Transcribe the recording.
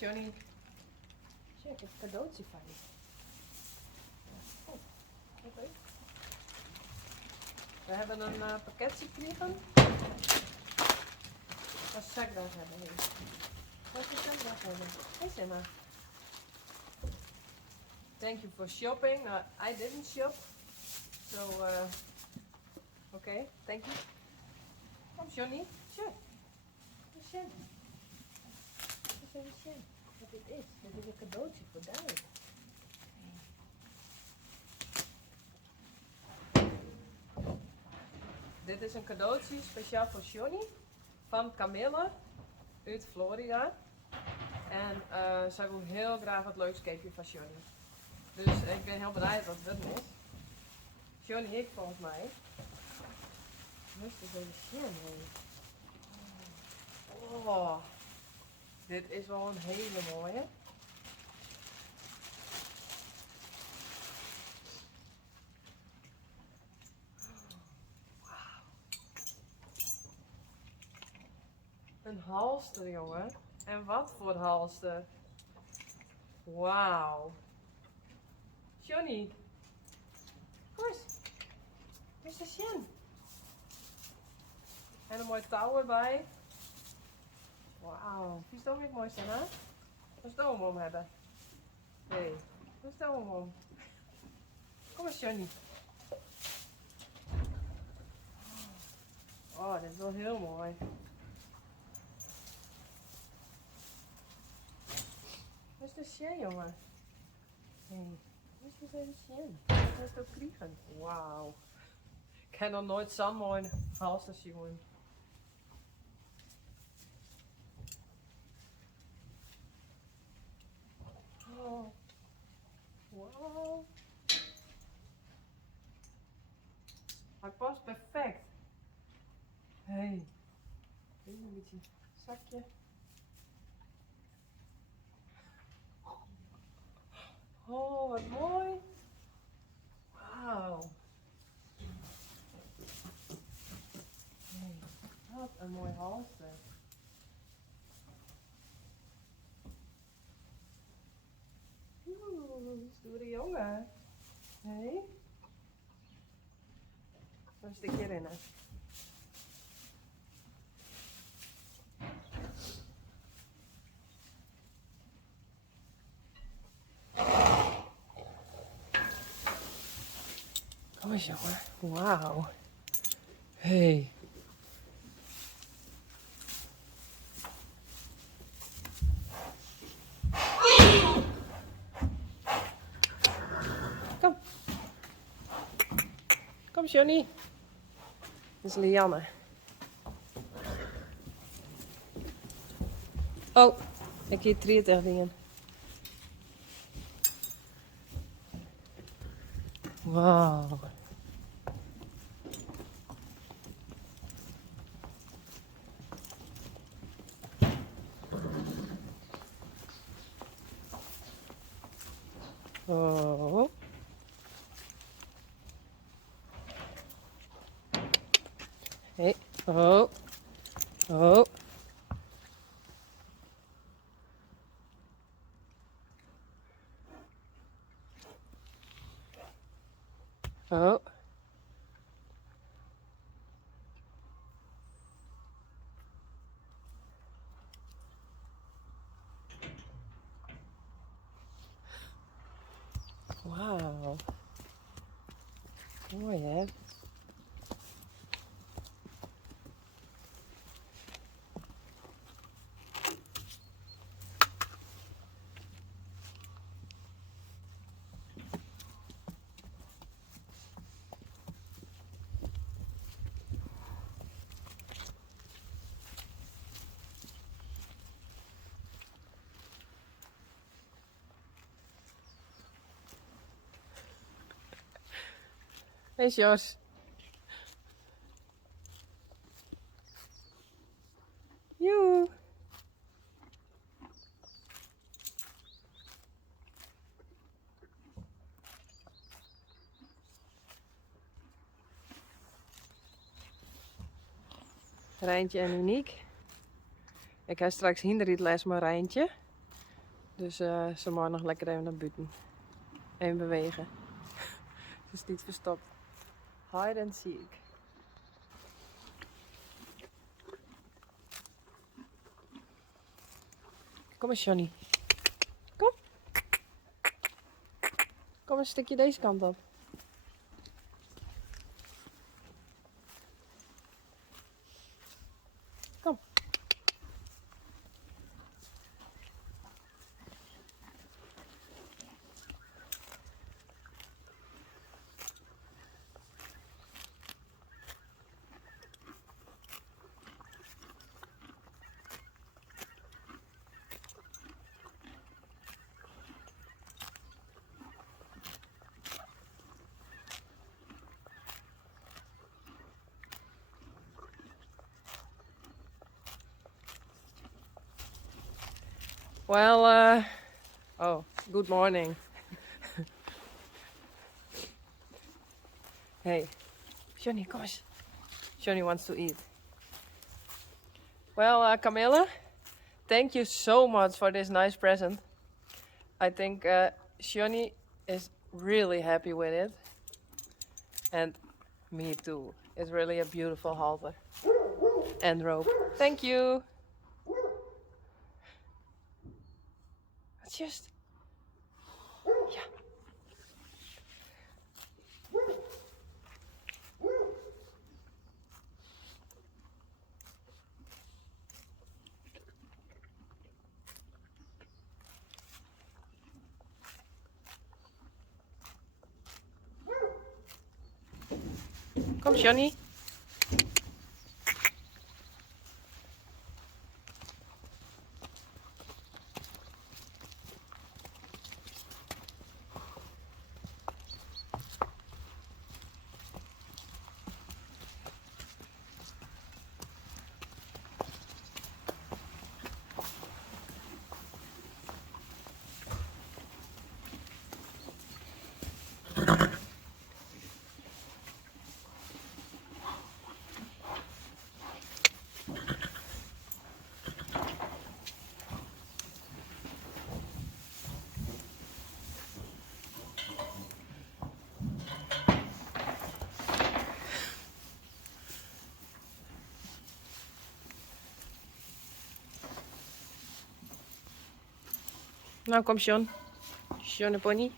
Johnny. Check, ik heb een cadeautje van je. Oh, oké. We hebben een pakketje gekregen. Wat zou ik daar hebben? Hey. Wat zou ik daar hebben? Hey Simma. Thank you for shopping. I didn't shop. So, okay, thank you. Kom Johnny. Sure. Shen. Shen. Wat dit is? Dit is een cadeautje voor Dijk. Dit is een cadeautje speciaal voor Johnny van Camille uit Florida. En zij wil heel graag wat leuks kopen van Johnny. Dus ik ben heel benieuwd wat het is. Johnny, ik volgens mij. Moest er even zien. Oh, dit is wel een hele mooie. Een halster, jongen. En wat voor halster. Wauw. Johnny. Kom eens. Waar is de Sjen? En een mooi touw erbij. Wauw. Die is toch niet mooi zijn, hè? Wat is de om hebben? Nee. Wat is de om? Kom eens, Johnny. Oh, dit is wel heel mooi. Waar is de Sjen, jongen? Nee. Waar is de Sjen? Wat is het ook kriegen? Wauw. Ik heb nog nooit zo'n mooi halster zien. Oh. Wow. Hij past perfect. Hey. Even een beetje zakje. Oh, wat mooi. Wauw. Hey, wat een mooi halster. Stoere jongen. Hey. Een stukje erin. Kom eens jongen. Wauw. Hey. Kom. Kom Johnny. Dat is Lianne. Oh, ik hier 33 dingen. Wauw. Oh. Hey. Oh. Oh. Oh. Wauw. Mooi hè? Hey Jos. Joe. Rijntje en Uniek. Ik ga straks hinderriet les met Rijntje. Dus ze mag nog lekker even naar buiten. Even bewegen. Ze is niet verstopt. Hide and seek. Kom eens, Johnny. Kom. Kom een stukje deze kant op. Kom. Well, oh, good morning. Hey, Johnny, kom eens. Johnny wants to eat. Well, Camilla, thank you so much for this nice present. I think Johnny is really happy with it. And me too. It's really a beautiful halter and rope. Thank you. It's just... Ja. Kom, Johnny. Nou, kom John. John de pony.